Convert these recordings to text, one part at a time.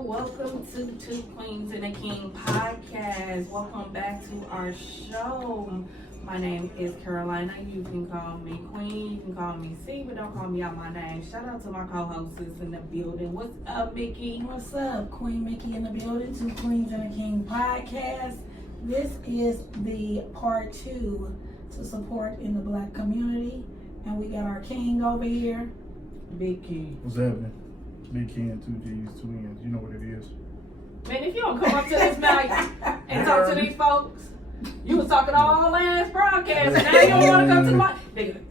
Welcome to Two Queens and a King podcast. Welcome back to our show. My name is Carolina. You can call me Queen, you can call me C, but don't call me out my name. Shout out to my co-hosts in the building. What's up, Mickey? What's up? Queen Mickey in the building, Two Queens and a King podcast. This is the part 2 to support in the Black community. And we got our king over here. Big King. What's happening? Big King, 2 G's, 2 N's. You know what it is. Man, if you don't come up to this mic and talk to these folks, you was talking all last broadcast, and now you don't want to come to the mic. Nigga,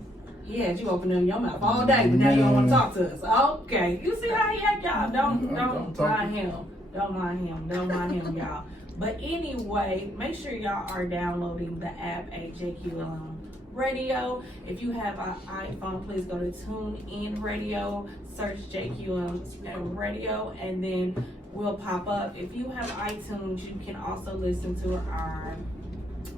he had you opening your mouth all day, but now you don't want to talk to us. Okay, you see how he act, y'all? Don't mind him. Don't mind him, y'all. But anyway, make sure y'all are downloading the app at JQLM Radio. If you have an iPhone, please go to TuneIn Radio, search JQM Radio, and then we'll pop up. If you have iTunes, you can also listen to our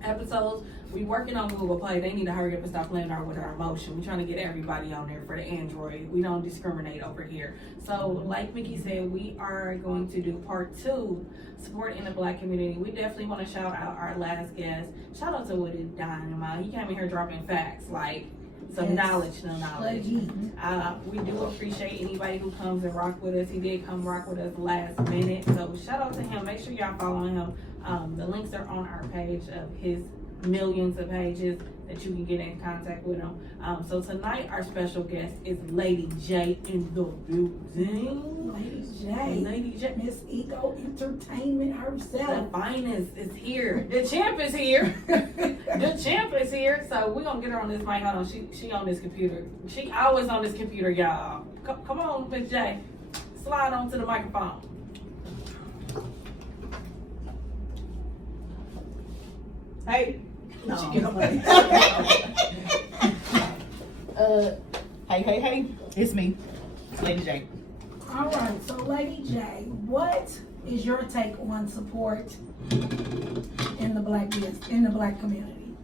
episodes. We working on Google Play. They need to hurry up and stop playing with our emotion. We're trying to get everybody on there for the Android. We don't discriminate over here. So like Mickey said, we are going to do part 2, support in the Black community. We definitely want to shout out our last guest. Shout out to Woody Dynamite. He came in here dropping facts, like some knowledge. We do appreciate anybody who comes and rock with us. He did come rock with us last minute. So shout out to him. Make sure y'all follow him. The links are on our page of his millions of pages that you can get in contact with him. So tonight our special guest is Lady J in the building. Lady J, Miss Ego Entertainment herself. The finest is here. The champ is here. The champ is here. So we're gonna get her on this mic. Hold on, she on this computer. She always on this computer, y'all. Come on, Miss J. Slide onto the microphone. Hey. No. Hey. It's me. It's Lady J. All right, so Lady J, what is your take on support in the Black community?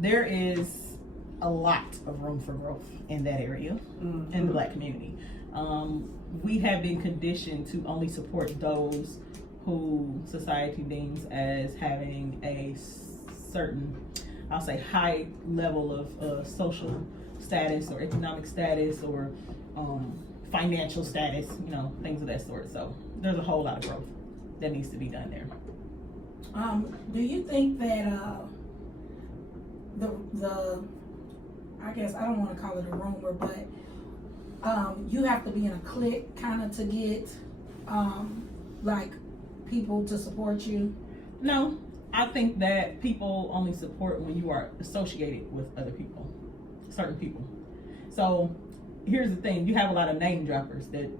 There is a lot of room for growth in that area, in the Black community. We have been conditioned to only support those who society deems as having a certain, I'll say, high level of social status or economic status or financial status, things of that sort. So there's a whole lot of growth that needs to be done there. Do you think that the I guess I don't want to call it a rumor, but you have to be in a clique kind of to get like people to support you? No, I think that people only support when you are associated with other people, certain people. So here's the thing: you have a lot of name droppers that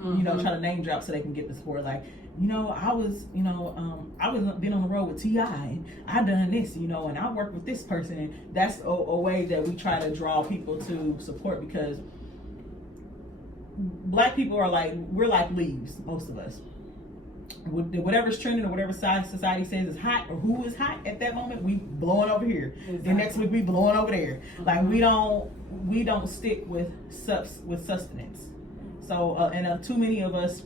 try to name drop so they can get the support. Like, I was been on the road with T.I. and I done this, and I worked with this person, and that's a way that we try to draw people to support, because Black people we're like leaves, most of us. Whatever's trending or whatever society says is hot or who is hot at that moment, we blowing over here. Exactly. Then next week we blowing over there. Like we don't stick with sustenance. So and too many of us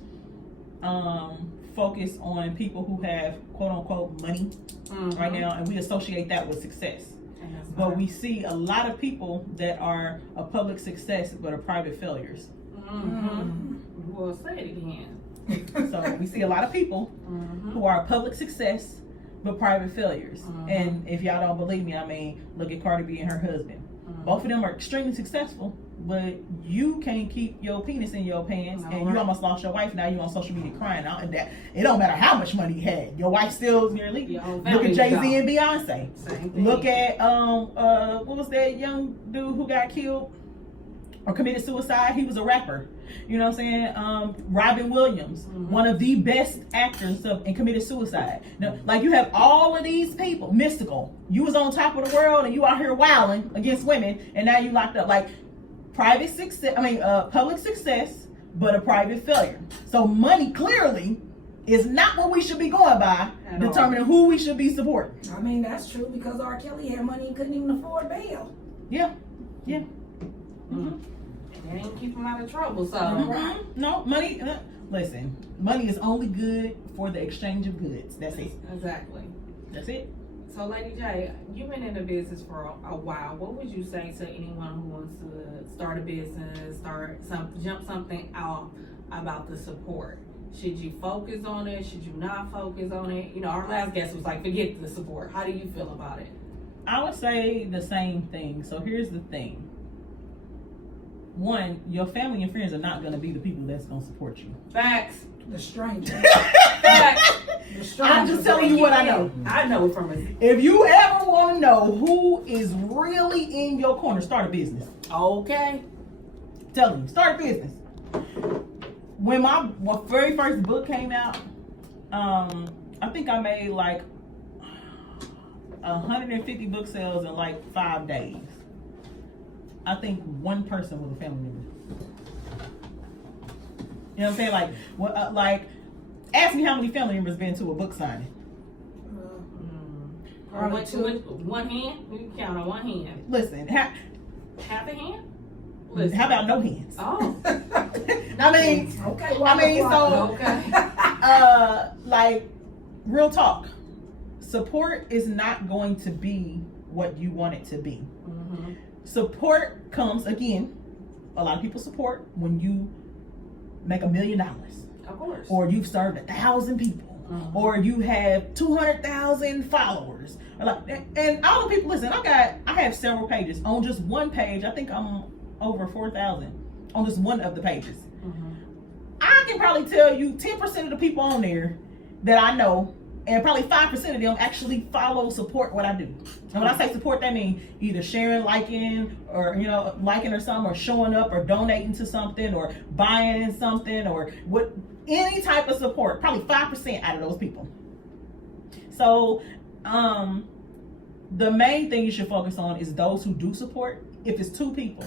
focus on people who have quote unquote money right now, and we associate that with success. But we see a lot of people that are a public success but are private failures. Well, say it again. So we see a lot of people who are a public success but private failures. And if y'all don't believe me, I mean, look at Cardi B and her husband. Both of them are extremely successful, but you can't keep your penis in your pants, and you almost lost your wife. Now you on social media crying out, and that it don't matter how much money you had, your wife still nearly. Look at Jay-Z and Beyonce. Look at what was that young dude who got killed or committed suicide? He was a rapper. You know what I'm saying? Robin Williams, one of the best actors and committed suicide. Now, like, you have all of these people. Mystical. You was on top of the world and you out here wilding against women, and now you locked up. Like, private success, public success, but a private failure. So money clearly is not what we should be going by, At all. determining who we should be supporting. I mean, that's true because R. Kelly had money and couldn't even afford bail. Yeah. And they didn't keep him out of trouble, so. No, money, listen, money is only good for the exchange of goods. That's it. Exactly. That's it. So, Lady J, you've been in the business for a while. What would you say to anyone who wants to start a business, jump something out about the support? Should you focus on it? Should you not focus on it? You know, our last guest was like, forget the support. How do you feel about it? I would say the same thing. So here's the thing. One, your family and friends are not going to be the people that's going to support you. Facts. The stranger. Facts. The stranger. I'm just telling you what I know. I know from a. If you ever want to know who is really in your corner, start a business. Okay. Tell you, start a business. When my very first book came out, I think I made like 150 book sales in like 5 days. I think one person was a family member. You know what I'm saying? Like, like, ask me how many family members been to a book signing. Or went to it one hand? You can count on one hand. Listen, Half a hand? Listen. how about no hands? Oh. I mean, Okay. I mean, so, Okay. like, real talk. Support is not going to be what you want it to be. Mm-hmm. Support comes, again, a lot of people support when you make $1 million, Of course. or you've served 1,000 people, Mhm. or you have 200,000 followers. Or like, and all the people, listen, I have several pages. On just one page, I think I'm over 4,000 on just one of the pages. Mm-hmm. I can probably tell you 10% of the people on there that I know, and probably 5% of them actually follow, support what I do. And when I say support, that means either sharing, liking, or liking or something, or showing up, or donating to something, or buying something, or what, any type of support. Probably 5% out of those people. So, the main thing you should focus on is those who do support. If it's 2 people,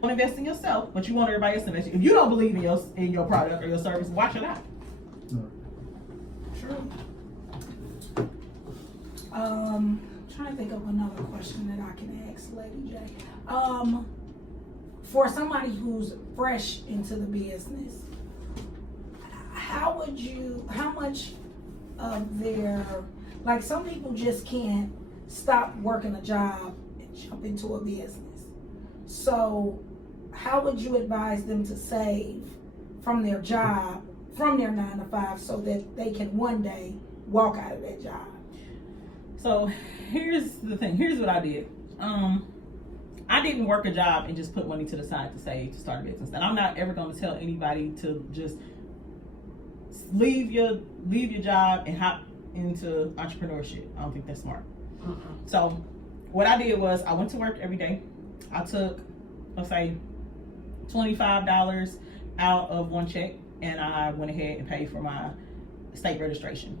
don't invest in yourself, but you want everybody else to invest. If you don't believe in your product or your service, watch it out. True. Trying to think of another question that I can ask Lady J. For somebody who's fresh into the business, how much of their, like, some people just can't stop working a job and jump into a business. So how would you advise them to save from their job, from their 9 to 5, so that they can one day walk out of that job? So here's the thing. Here's what I did. I didn't work a job and just put money to the side to save to start a business. And I'm not ever going to tell anybody to just leave your job and hop into entrepreneurship. I don't think that's smart. So what I did was I went to work every day. I took, let's say, $25 out of one check, and I went ahead and paid for my state registration.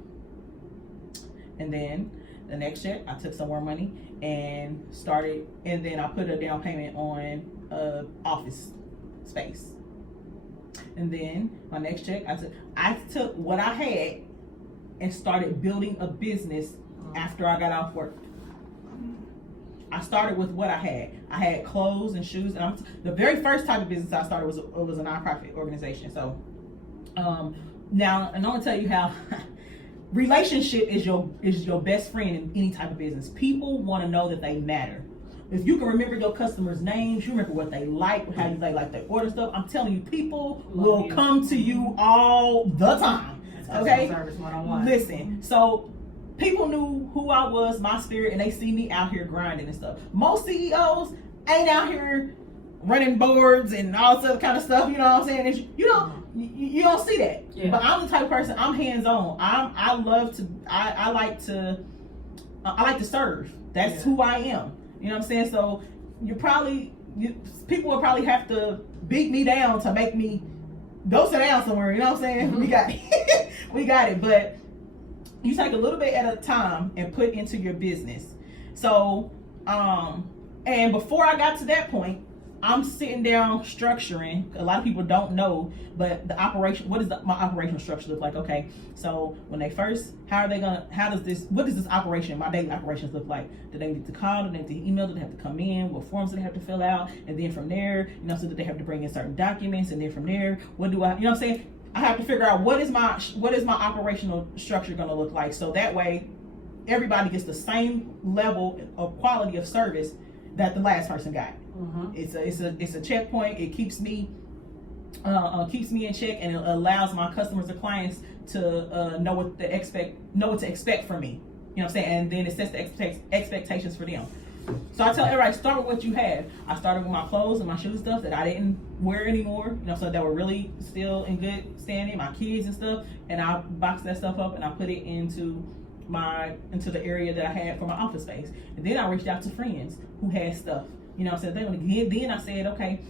And then the next check, I took some more money and then I put a down payment on office space. And then my next check, I took what I had and started building a business after I got off work. I started with what I had. I had clothes and shoes, and the very first type of business I started was a nonprofit organization. So now, and I'm gonna tell you how relationship is your best friend in any type of business. People want to know that they matter. If you can remember your customers' names, you remember what they like, how they like they order stuff. I'm telling you, people will come to you all the time. Okay? Service 101. Listen, so people knew who I was, my spirit, and they see me out here grinding and stuff. Most CEOs ain't out here running boards and all this other kind of stuff. You know what I'm saying? You don't see that. Yeah. But I'm the type of person. I'm hands on. I like to serve. That's who I am. You know what I'm saying? So people will probably have to beat me down to make me go sit down somewhere. You know what I'm saying? We got it. We got it. But you take a little bit at a time and put into your business. So, and before I got to that point, I'm sitting down structuring. A lot of people don't know, but the operation. What does my operational structure look like? Okay, so when they first, what does this operation, my daily operations look like? Do they need to call? Do they need to email? Do they have to come in? What forms do they have to fill out? And then from there, so that they have to bring in certain documents. And then from there, what do I? You know what I'm saying? I have to figure out what is my operational structure going to look like, so that way everybody gets the same level of quality of service that the last person got. It's a checkpoint. It keeps me in check, and it allows my customers or clients to know what to expect from me. You know what I'm saying? And then it sets the expectations for them. So I tell everybody, start with what you have. I started with my clothes and my shoe stuff that I didn't wear anymore, so that were really still in good standing, my kids and stuff, and I boxed that stuff up and I put it into the area that I had for my office space. And then I reached out to friends who had stuff. Then I said, okay,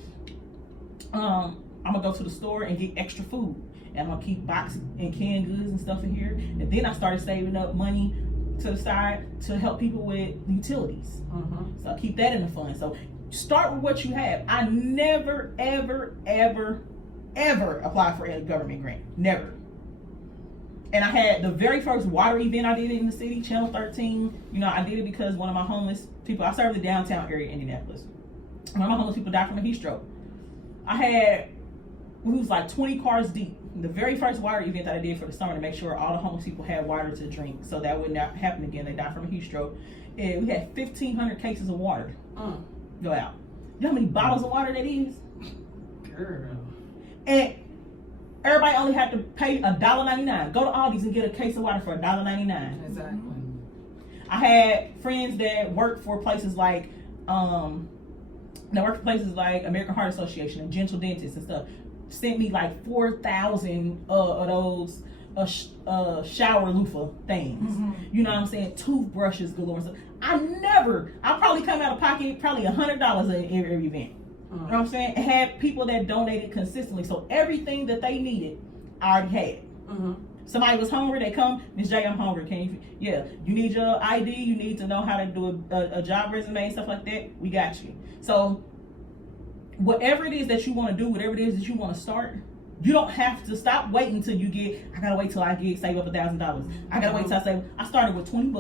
I'm gonna go to the store and get extra food, and I'm gonna keep boxed and canned goods and stuff in here. And then I started saving up money to the side to help people with utilities. So I keep that in the fund. So start with what you have. I never, ever, ever, ever applied for a government grant. Never. And I had the very first water event I did in the city, Channel 13. I did it because one of my homeless people, I serve the downtown area in Indianapolis. One of my homeless people died from a heat stroke. We was like 20 cars deep. The very first water event that I did for the summer to make sure all the homeless people had water to drink, so that would not happen again. They died from a heat stroke. And we had 1,500 cases of water go out. You know how many bottles of water that is? Girl. And everybody only had to pay $1.99. Go to Aldi's and get a case of water for $1.99. Exactly. I had friends that worked for places like American Heart Association and Gentle Dentists and stuff. Sent me like 4,000 of those shower loofah things. You know what I'm saying? Toothbrushes galore. So I probably come out of pocket probably $100 at every event. You know what I'm saying? And had people that donated consistently. So everything that they needed, I already had. Somebody was hungry, they come, Miss J, I'm hungry. You need your ID, you need to know how to do a job resume and stuff like that, we got you. So whatever it is that you want to do, whatever it is that you want to start, you don't have to stop waiting till you get, I gotta wait till I save up $1,000. I gotta wait till I started with $20,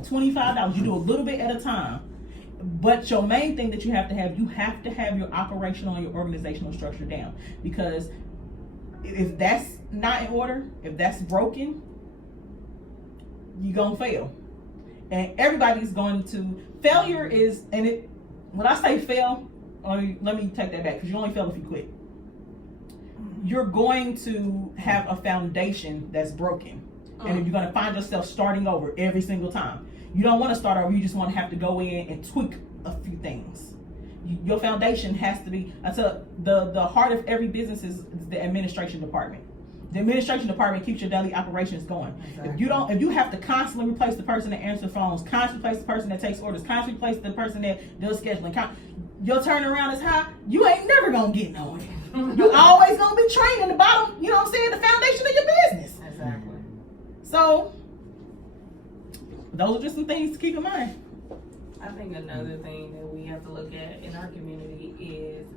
$25. You do a little bit at a time. But your main thing that you have to have your operational and your organizational structure down. Because if that's not in order, if that's broken, you're gonna fail. And everybody's going to, failure is, when I say fail, let me take that back, because you only fail if you quit. You're going to have a foundation that's broken. And if you're going to find yourself starting over every single time. You don't want to start over, you just want to have to go in and tweak a few things. Your foundation has to be, the heart of every business is the administration department. The administration department keeps your daily operations going. Exactly. If you have to constantly replace the person that answers phones, constantly replace the person that takes orders, constantly replace the person that does scheduling, your turnaround is high, you ain't never gonna get nowhere. You always gonna be trained in the bottom, you know what I'm saying, the foundation of your business. Exactly. So those are just some things to keep in mind. I think another thing that we have to look at in our community is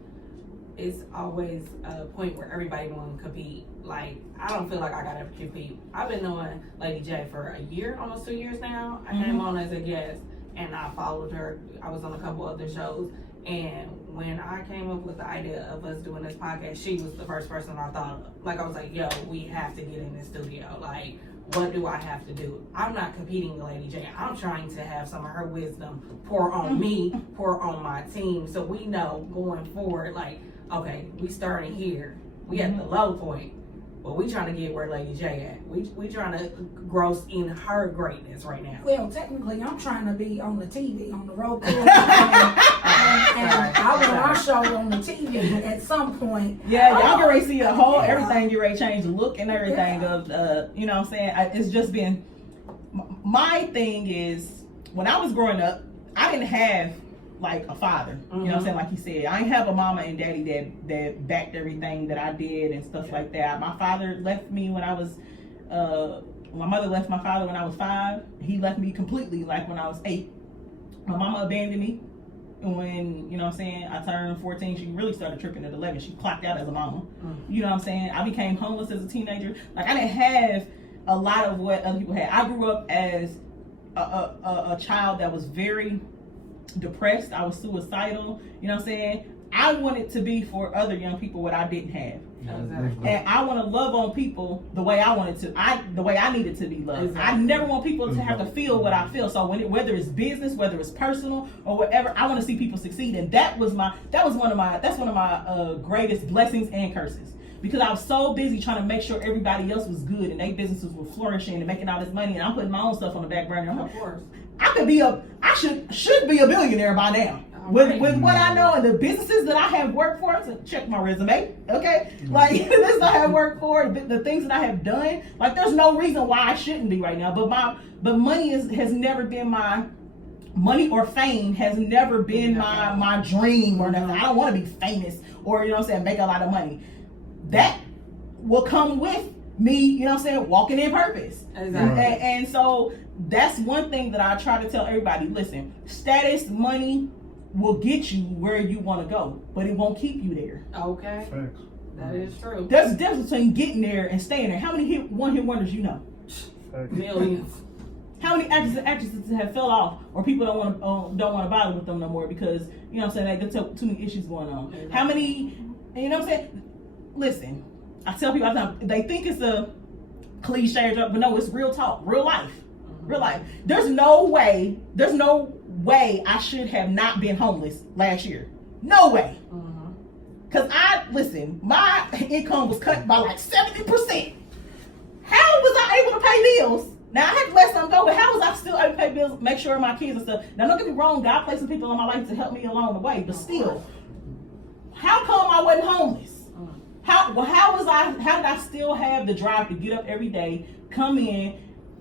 it's always a point where everybody wants to compete. Like, I don't feel like I gotta compete. I've been knowing Lady J for a year, almost 2 years now. I came on as a guest and I followed her. I was on a couple other shows. And when I came up with the idea of us doing this podcast, she was the first person I thought of. Like, I was like, yo, we have to get in this studio. Like, what do I have to do? I'm not competing with Lady J. I'm trying to have some of her wisdom pour on me, pour on my team. So we know going forward, like, okay, we starting here. We at the low point. But we trying to get where Lady J at. We trying to gross in her greatness right now. Well, technically, I'm trying to be on the TV, on the Roku, and I want our show on the TV at some point. Yeah, y'all get ready to see a whole everything. Get ready to change the look and everything of you know what I'm saying. It's just been my thing is when I was growing up, I didn't have like a father, you know what I'm saying, like he said. I ain't have a mama and daddy that backed everything that I did and stuff like that. My father left me when I was my mother left my father when I was 5. He left me completely like when I was 8. My mama abandoned me when, you know what I'm saying, I turned 14, she really started tripping at 11. She clocked out as a mama. You know what I'm saying? I became homeless as a teenager. Like, I didn't have a lot of what other people had. I grew up as a child that was very depressed. I was suicidal. You know what I'm saying? I wanted to be for other young people what I didn't have. Exactly. And I want to love on people the way I wanted to. The way I needed to be loved. Exactly. I never want people to have to feel what I feel. So whether it's business, whether it's personal or whatever, I want to see people succeed. And that's one of my greatest blessings and curses. Because I was so busy trying to make sure everybody else was good and their businesses were flourishing and making all this money, and I'm putting my own stuff on the back burner. Of course. I should be a billionaire by now. With what I know and the businesses that I have worked for, to check my resume, okay? Like, this I have worked for, the things that I have done, like, there's no reason why I shouldn't be right now. But money has never been money or fame has never been my dream or nothing. I don't want to be famous or, you know what I'm saying, make a lot of money. That will come with me, you know what I'm saying, walking in purpose. Exactly. And so that's one thing that I try to tell everybody. Listen, status, money will get you where you want to go, but it won't keep you there. Okay. Facts. That is true. There's a difference between getting there and staying there. How many one-hit wonders you know? Facts. Millions. How many actors and actresses have fell off, or people don't want to bother with them no more because, you know what I'm saying, they got too many issues going on. Exactly. How many, you know what I'm saying? Listen, I tell people all the time, they think it's a cliche, but no, it's real talk, real life. Real life. There's no way I should have not been homeless last year. No way. Cause my income was cut by like 70%. How was I able to pay bills? Now I had to let some go, but how was I still able to pay bills, make sure my kids and stuff? Now don't get me wrong, God placed some people in my life to help me along the way, but still, how come I wasn't homeless? How did I still have the drive to get up every day, come in,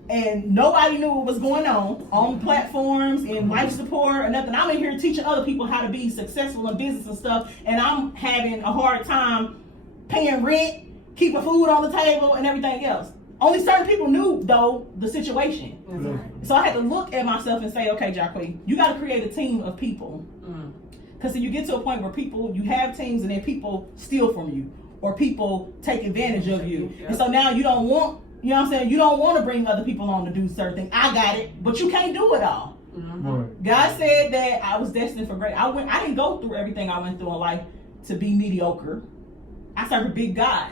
and nobody knew what was going on platforms and life support or nothing? I'm in here teaching other people how to be successful in business and stuff, and I'm having a hard time paying rent, keeping food on the table, and everything else. Only certain people knew, though, the situation. Exactly. So I had to look at myself and say, okay, Jacque, you got to create a team of people. Because you get to a point where you have teams and then people steal from you or people take advantage of you. Yep. And so now you don't want, you know what I'm saying, you don't want to bring other people on to do certain things. I got it, but you can't do it all. Right. God said that I was destined for great. I didn't go through everything I went through in life to be mediocre. I serve a big God.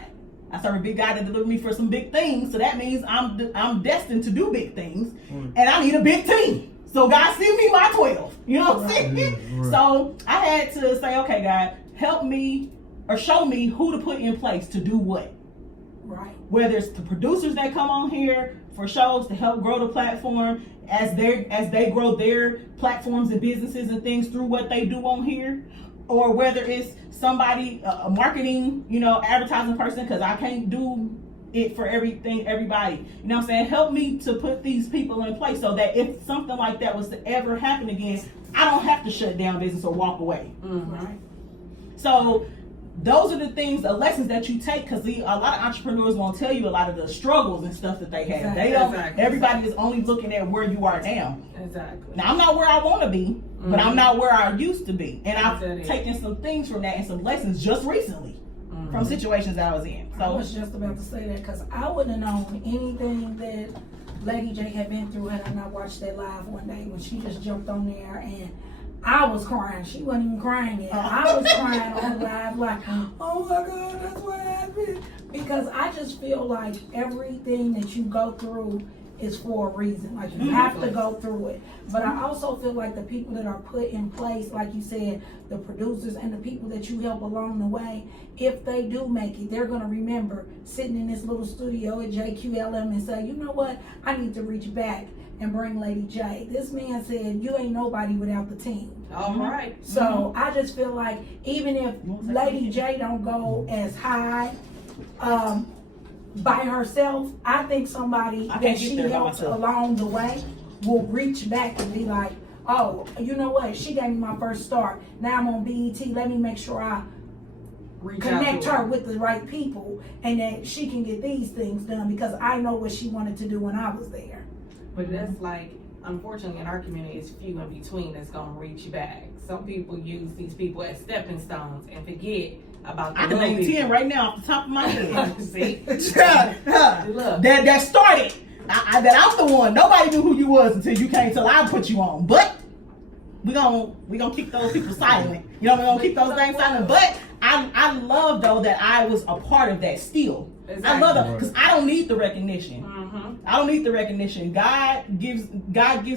I serve a big God that delivered me for some big things. So that means I'm destined to do big things, and I need a big team. So God, send me my 12. You know what I'm saying? Right. So I had to say, okay, God, help me or show me who to put in place to do what. Right. Whether it's the producers that come on here for shows to help grow the platform as they grow their platforms and businesses and things through what they do on here, or whether it's somebody, a marketing, advertising person, because I can't do it for everybody. You know what I'm saying? Help me to put these people in place so that if something like that was to ever happen again, I don't have to shut down business or walk away. Right. So those are the things, the lessons that you take, because a lot of entrepreneurs won't tell you a lot of the struggles and stuff that they have. They don't. Exactly. Everybody is only looking at where you are now. Exactly. Now I'm not where I want to be, but I'm not where I used to be, and I've That's it. taken some things from that and some lessons just recently from situations that I was in. I So was just about to say that because I wouldn't have known anything that Lady J had been through had I not watched that live one day when she just jumped on there and I was crying. She wasn't even crying yet. I was crying on live like, oh my God, that's what happened. Because I just feel like everything that you go through is for a reason. Like you have to go through it. But I also feel like the people that are put in place, like you said, the producers and the people that you help along the way, if they do make it, they're gonna remember sitting in this little studio at JQLM and say, you know what, I need to reach back and bring Lady J. This man said, you ain't nobody without the team. All right. So I just feel like even if Lady J don't go as high by herself, I think somebody I can't that get she there by helps myself. along the way will reach back and be like, oh, you know what? She gave me my first start. Now I'm on BET. Let me make sure I Reach connect out to her with the right people and that she can get these things done because I know what she wanted to do when I was there. But that's like unfortunately in our community, it's few in between that's gonna reach back. Some people use these people as stepping stones and forget about the I can little name people. 10 right now off the top of my head. See? that started. That I'm the one. Nobody knew who you was until you came till I put you on. But we gonna keep those people silent. You know, we're gonna keep those things silent. But I love though that I was a part of that still. Exactly. I love it because I don't need the recognition. Mm-hmm. I don't need the recognition. God gives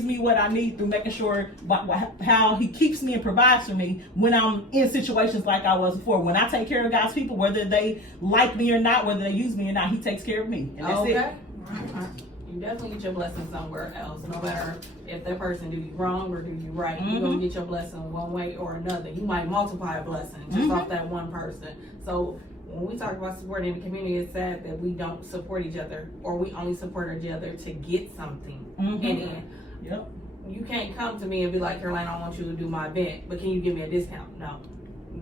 me what I need through making sure how He keeps me and provides for me when I'm in situations like I was before. When I take care of God's people, whether they like me or not, whether they use me or not, He takes care of me, and that's it. Right. You definitely get your blessing somewhere else. No matter if that person do you wrong or do you right, you're gonna get your blessing one way or another. You might multiply a blessing just off that one person. So when we talk about supporting the community, it's sad that we don't support each other, or we only support each other to get something. And Yep. you can't come to me and be like, Caroline, I want you to do my event, but can you give me a discount?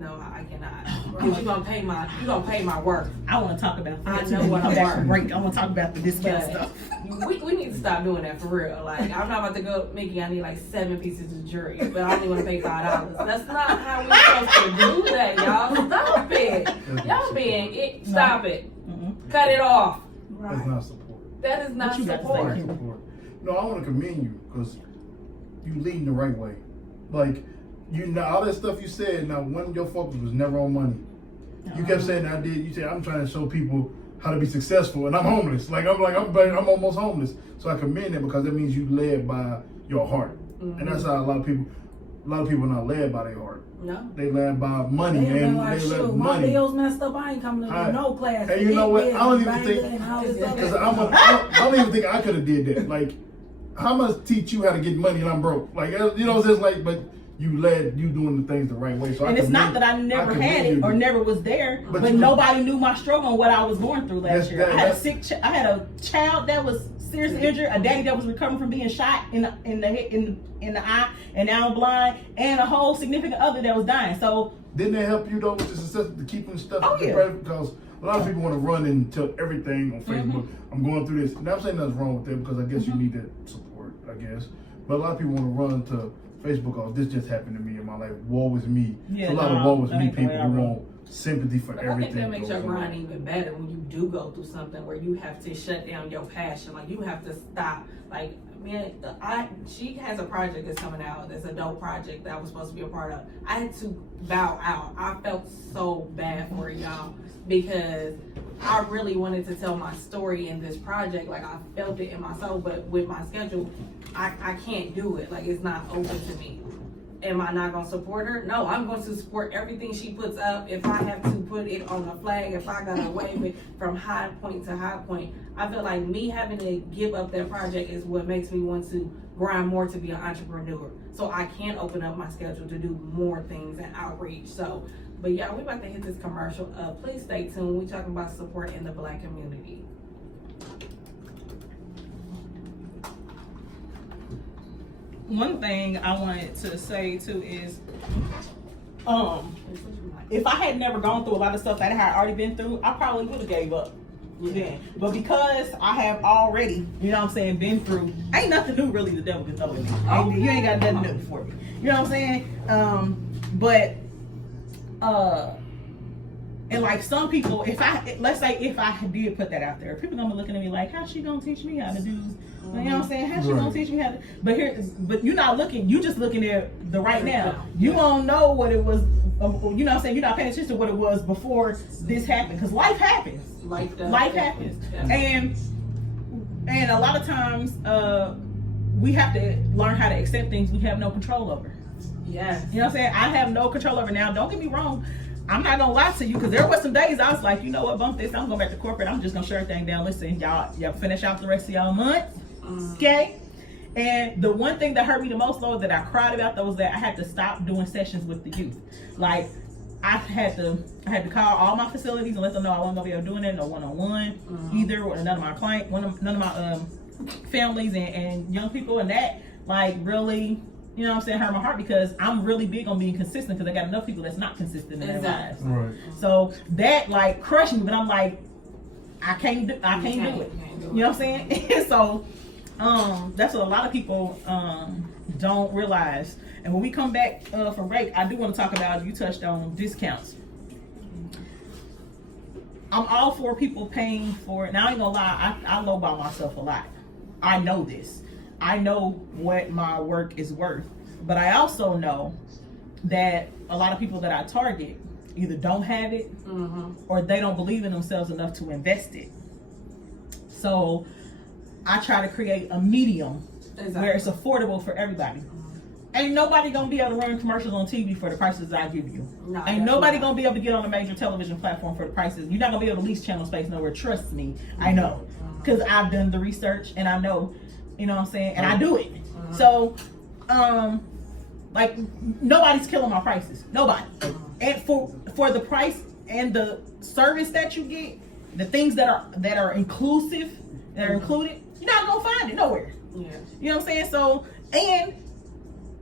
No, I cannot. Because you're gonna pay my worth. I want to talk about that. I know what I'm I'm back from worth. break. I want to talk about the discount stuff. We need to stop doing that for real. Like, I'm not about to go, Mickey, I need like 7 pieces of jewelry, but I only want to pay $5. That's not how we're supposed to do that, y'all. Stop it. Y'all being it. Stop it. Cut it off. That's not support. That is not What you got to support. say? Support. No, I want to commend you because you leading the right way. Like, you know, all that stuff you said, now one of your focus was never on money. You kept saying you said I'm trying to show people how to be successful, and I'm homeless. I'm almost homeless. So I commend that because that means you led by your heart. And that's how a lot of people are not led by their heart. No. They led by money, They and like, they shoot, led my money. bills messed up. I ain't coming to do no class. And you know what? I don't even think because because I don't even think I could have did that. Like, how much teach you how to get money and I'm broke? Like, you know, it's just like, but you doing the things the right way. So And it's not that I never had it or never was there, but nobody knew my struggle and what I was going through last year. I had a child that was seriously injured, a daddy that was recovering from being shot in the eye, and now I'm blind, and a whole significant other that was dying. So didn't they help you though with the success of keeping stuff? Oh, yeah. Because a lot of people want to run and tell everything on Facebook. I'm going through this. And I'm saying nothing's wrong with that because I guess you need that support, I guess. But a lot of people want to run to Facebook, oh, this just happened to me in my life. Woe is me. Yeah, It's a lot of woe is me ain't the way people I who roll. want sympathy for But I everything. think that makes your goes on. grind even better when you do go through something where you have to shut down your passion. Like, you have to stop. Like, man, she has a project that's coming out. That's a dope project that I was supposed to be a part of. I had to bow out. I felt so bad for y'all because I really wanted to tell my story in this project. Like, I felt it in my soul, but with my schedule, I can't do it. Like, it's not open to me. Am I not going to support her? No, I'm going to support everything she puts up. If I have to put it on the flag, if I got to wave it from high point to high point, I feel like me having to give up that project is what makes me want to grind more to be an entrepreneur. So I can open up my schedule to do more things and outreach. So, but yeah, we about to hit this commercial. Please stay tuned. We're talking about support in the Black community. one thing I wanted to say too is, if I had never gone through a lot of stuff that I had already been through, I probably would have gave up. Yeah. But because I have already, you know what I'm saying, been through, ain't nothing new really the devil can throw at me. You ain't got nothing new for me. You know what I'm saying? And like some people, let's say if I did put that out there, people gonna be looking at me like, how's she gonna teach me how to do, you know what I'm saying? How's she gonna teach me how to, but you're not looking, you just looking at the right now. You don't know what it was, you know what I'm saying? You're not paying attention to what it was before this happened, because life happens. Life happens. And a lot of times, we have to learn how to accept things we have no control over. Yes. You know what I'm saying? I have no control over now. Don't get me wrong. I'm not gonna lie to you, because there were some days I was like, you know what, bump this. I'm going back to corporate. I'm just gonna shut everything down. Listen, y'all finish out the rest of y'all month, okay? And the one thing that hurt me the most, though, that I cried about, though, was that I had to stop doing sessions with the youth. Like, I had to call all my facilities and let them know I wasn't gonna be able to do that, no one-on-one, either with none of my clients, none of my families and young people, and that like really. You know what I'm saying? Hurt my heart, because I'm really big on being consistent, because I got enough people that's not consistent in their lives. Right. So that like crushed me, but I'm like, I can't do it. You know what I'm saying? So that's what a lot of people don't realize. And when we come back from break, I do want to talk about, you touched on discounts. I'm all for people paying for it. Now, I ain't gonna lie, I lowball myself a lot. I know this. I know what my work is worth. But I also know that a lot of people that I target either don't have it or they don't believe in themselves enough to invest it. So I try to create a medium where it's affordable for everybody. Ain't nobody gonna be able to run commercials on TV for the prices I give you. No, Ain't nobody gonna be able to get on a major television platform for the prices. You're not gonna be able to lease channel space nowhere. Trust me, I know, because I've done the research and I know, you know what I'm saying, and I do it. So, like, nobody's killing my prices. Nobody. And for the price and the service that you get, the things that are inclusive, that are included, you're not gonna find it nowhere. Yeah. You know what I'm saying? So, and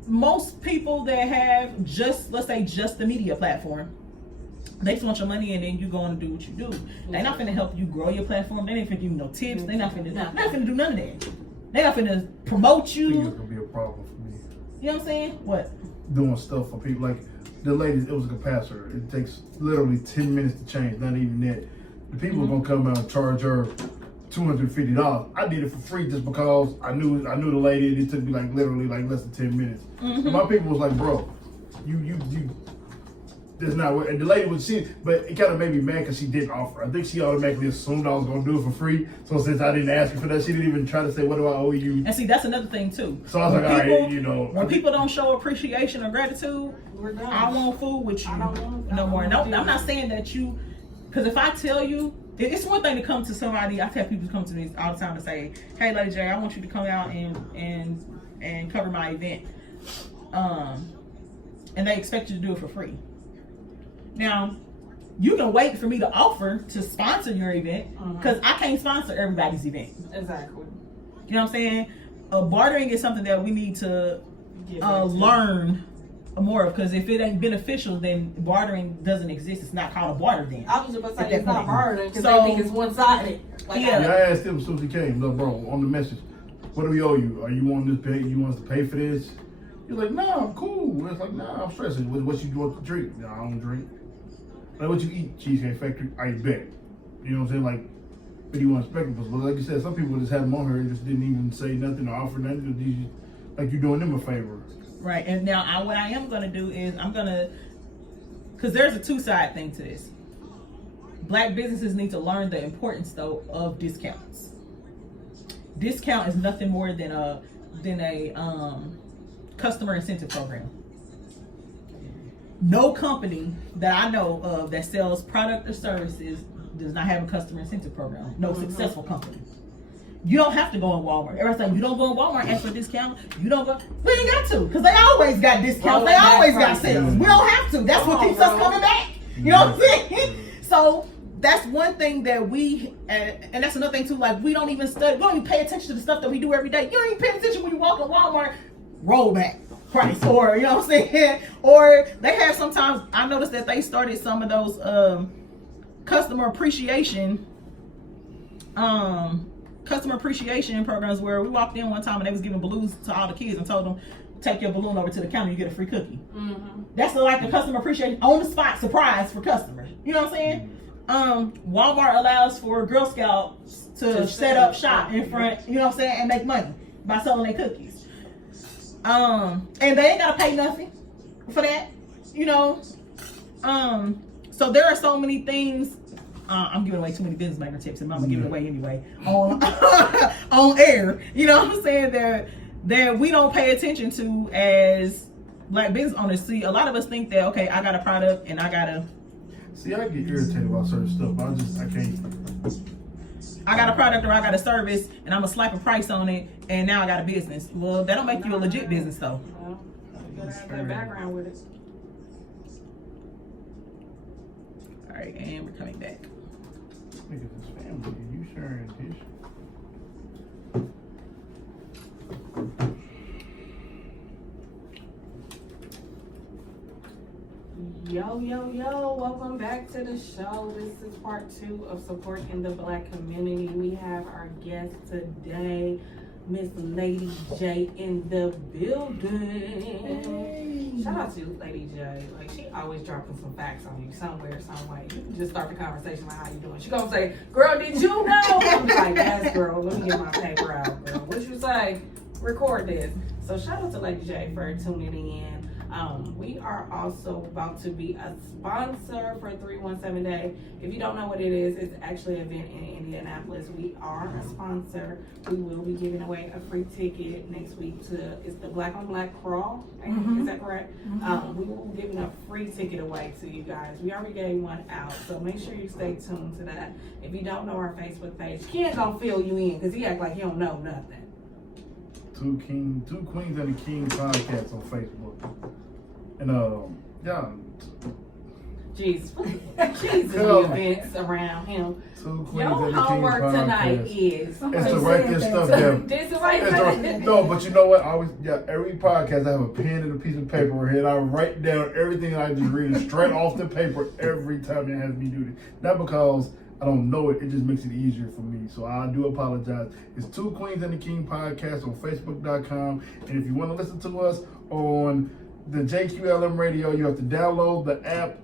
most people that have just, let's say, just the media platform, they just want your money and then you go and do what you do. They're not finna help you grow your platform. They ain't finna give you no tips. They're not finna do none of that. They're not finna promote I think you. it's gonna be a problem for me. You know what I'm saying? What? Doing stuff for people like the ladies. It was a capacitor. It takes literally 10 minutes to change. Not even that. The people are gonna come out and charge her $250. I did it for free just because I knew the lady. It took me like literally like less than 10 minutes. And my people was like, bro, you. That's not what. And the lady was but it kind of made me mad because she didn't offer. I think she automatically assumed I was gonna do it for free. So since I didn't ask her for that, she didn't even try to say, what do I owe you? And see, that's another thing too. So I was like, all right, you know. When people don't show appreciation or gratitude, We're done. I won't fool with you no more. No, I'm not saying that you, because if I tell you, it's one thing to come to somebody. I tell people to come to me all the time to say, hey, Lady J, I want you to come out and cover my event. And they expect you to do it for free. Now, you can wait for me to offer to sponsor your event because I can't sponsor everybody's event. Exactly. You know what I'm saying? Bartering is something that we need to learn more of, because if it ain't beneficial, then bartering doesn't exist. It's not called a barter then. I was just about to At say that it's not point. bartering because So- they think it's one-sided. Like, Yeah. I asked him as soon as he came, look, bro, on the message, what do we owe you? Are you wanting this pay? You want us to pay for this? He's like, nah, I'm cool. It's like, nah, I'm stressing. What you want to drink? Nah, I don't drink. Like, what you eat? Cheesecake Factory? I bet. You know what I'm saying? Like, what do you want spectacles? But like you said, some people just had them on her and just didn't even say nothing or offer nothing. Like, you're doing them a favor. Right. And now what I am going to do is because there's a two-side thing to this. Black businesses need to learn the importance, though, of discounts. Discount is nothing more than a customer incentive program. No company that I know of that sells product or services does not have a customer incentive program. No successful company. You don't have to go in Walmart. Everybody's like, you don't go in Walmart and ask for a discount. You don't go. We ain't got to, because they always got discounts. They always got sales. We don't have to. That's what keeps us coming back. You know what I'm saying? So that's one thing that we, and that's another thing too, like we don't even study, we don't even pay attention to the stuff that we do every day. You don't even pay attention when you walk in Walmart, rollback price, or, you know what I'm saying? Or they have sometimes, I noticed that they started some of those customer appreciation programs where we walked in one time and they was giving balloons to all the kids and told them, take your balloon over to the counter, you get a free cookie. That's like the customer appreciation on the spot surprise for customers. You know what I'm saying? Walmart allows for Girl Scouts to set up shop in front, you know what I'm saying, and make money by selling their cookies. And they ain't gotta pay nothing for that, you know. So there are so many things. I'm giving away too many business maker tips, and I'm gonna give it away anyway on air. You know what I'm saying? That we don't pay attention to as Black business owners. See, a lot of us think that, okay, I got a product and I gotta. See, I get irritated about certain stuff, but I can't. I got a product or I got a service and I'm gonna slap a price on it, and now I got a business. Well, that don't make you a legit business though. Well, you gotta have that background with it. All right, and we're coming back. Look at this family. You sharing this? Yo, welcome back to the show. This is part 2 of supporting the Black community. We have our guest today, Miss Lady J in the building. Hey. Shout out to Lady J. Like, she always dropping some facts on you somewhere, some way. You can just start the conversation like, how you doing? She gonna say, girl, did you know? I'm like, yes, girl. Let me get my paper out, girl. What you say? Record this. So shout out to Lady J for tuning in. We are also about to be a sponsor for 317 Day. If you don't know what it is, it's actually an event in Indianapolis. We are a sponsor. We will be giving away a free ticket next week it's the Black on Black Crawl. Is that correct? We will be giving a free ticket away to you guys. We already gave one out, so make sure you stay tuned to that. If you don't know our Facebook page, Ken gonna fill you in because he act like he don't know nothing. Two Queens and a King podcast on Facebook. And yeah. Jesus, the events around him. Two Queens Your and a King homework podcast. tonight is It's to write this stuff down. this is right No, but you know what? I always, every podcast I have a pen and a piece of paper right here, and I write down everything I just read straight off the paper every time it has me do this. Not because I don't know it, it just makes it easier for me. So I do apologize. It's Two Queens and the King podcast on Facebook.com. And if you want to listen to us on the JQLM radio, you have to download the app.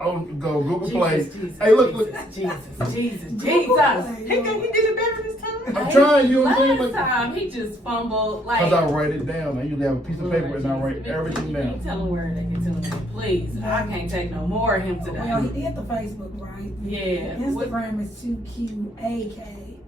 Go Google Play. Jesus, Hey, look. Jesus. He did it better this time. I'm trying, you know what I'm saying? Last Like, time he just fumbled like. because I write it down. I usually have a piece of paper and I write everything You down. tell him where they can tune in, please. I can't take no more of him Well, today. he did the Facebook, right? Yeah. Instagram is 2QAK.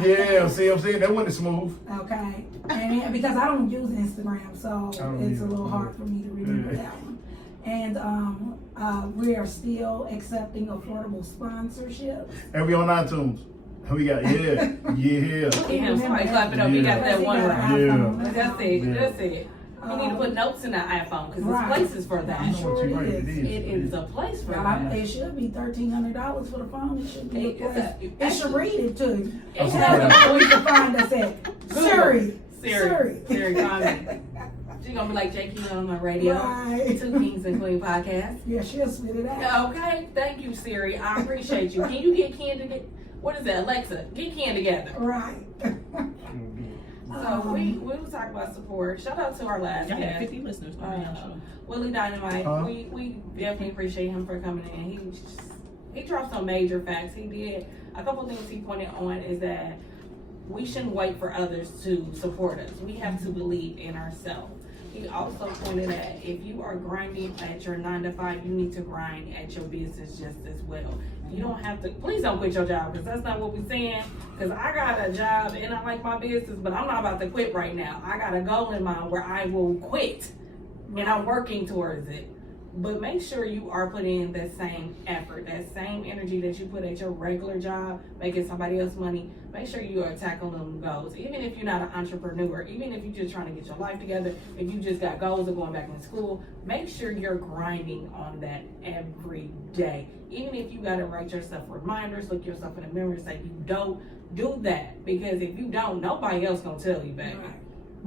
Yeah, see what I'm saying? That one is smooth. Okay. And because I don't use Instagram, so don't it's a either. little hard for me to remember Yeah. that one. And we are still accepting affordable sponsorships. And we on iTunes. And we got, yeah. Somebody clap it up. He got that one right. Yeah. That's it. Yeah. That's it. You need to put notes in that iPhone because Right. there's places for I that. know what you're right, it is. It is a place for Now, that. it should be $1,300 for the phone. It should be a place. It should Actually, read it to you. It's Tell them a- where you can find us at. Siri. Siri, find me. She's gonna be like JQ on my radio. Right. Two Kings and Queen podcast. Yeah, she'll spit it out. Okay, thank you, Siri. I appreciate you. Can you get Ken to get? What is that, Alexa? Get Ken together. Right. So we will talk about support. Shout out to our last Y'all had guest, 50 listeners. Willie Dynamite. Huh? We definitely appreciate him for coming in. He dropped some major facts. He did a couple things he pointed on is that we shouldn't wait for others to support us. We have to believe in ourselves. He also pointed that if you are grinding at your 9 to 5, you need to grind at your business just as well. You don't have to, please don't quit your job because that's not what we're saying. Because I got a job and I like my business, but I'm not about to quit right now. I got a goal in mind where I will quit and I'm working towards it. But make sure you are putting in that same effort, that same energy that you put at your regular job, making somebody else money. Make sure you are tackling them goals. Even if you're not an entrepreneur, even if you're just trying to get your life together, if you just got goals of going back in school, make sure you're grinding on that every day. Even if you got to write yourself reminders, look yourself in the mirror and say you don't, do that. Because if you don't, nobody else going to tell you, baby.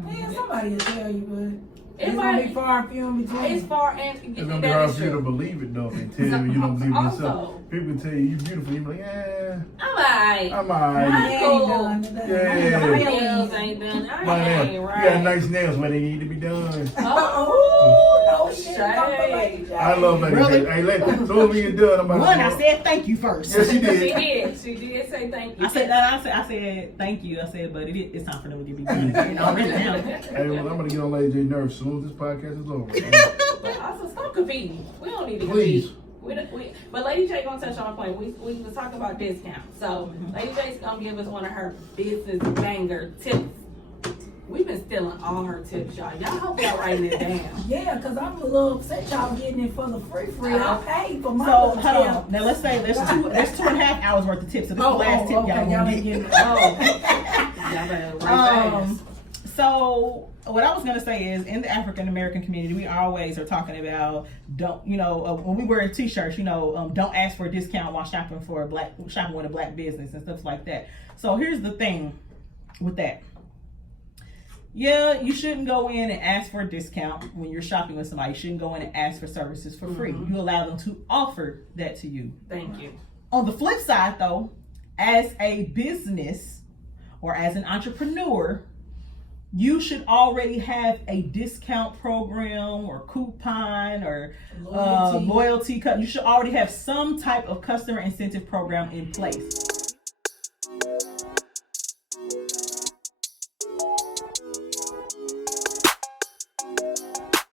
Yeah, somebody will tell you, but It it's might gonna be far and few in between. It's far and It's gonna be that hard is for you to true. believe it though. If they tell you you don't believe it yourself. Also, People tell you you're beautiful. You're like, yeah, I'm alright. I'm My alright. nails cool. done today. Yeah. My nails ain't done. My I nails. ain't You got right. nice nails where they need to be done. Oh, no shit. Come for Lady J. I love Lady Really? J. Hey, lady, so when you done, I'm about One, to I said thank you first. Yes, she she did. did. She did say thank you. I said thank you. I said, but it's time for them to give me money. You know, right now. Hey, well, I'm gonna get on Lady J nerves as soon as this podcast is over. But also, stop competing. We don't need to Please. compete. But Lady J gonna touch on a point. We was talking about discounts. So Lady J's gonna give us one of her business banger tips. We've been stealing all her tips, y'all. Y'all hope y'all writing it down. Yeah, because I'm a little upset y'all getting it for the free. I paid for my So little hold on. tip. Now let's say there's 2.5 hours worth of tips. So this is the last tip okay, y'all y'all gonna ain't get. getting it. Oh, y'all better write fast. So what I was gonna say is, in the African American community, we always are talking about when we wear t-shirts, don't ask for a discount while shopping with a black business and stuff like that. So here's the thing with that. Yeah, you shouldn't go in and ask for a discount when you're shopping with somebody. You shouldn't go in and ask for services for free. You allow them to offer that to you. Thank you. On the flip side, though, as a business or as an entrepreneur, you should already have a discount program or coupon or loyalty cut. You should already have some type of customer incentive program in place.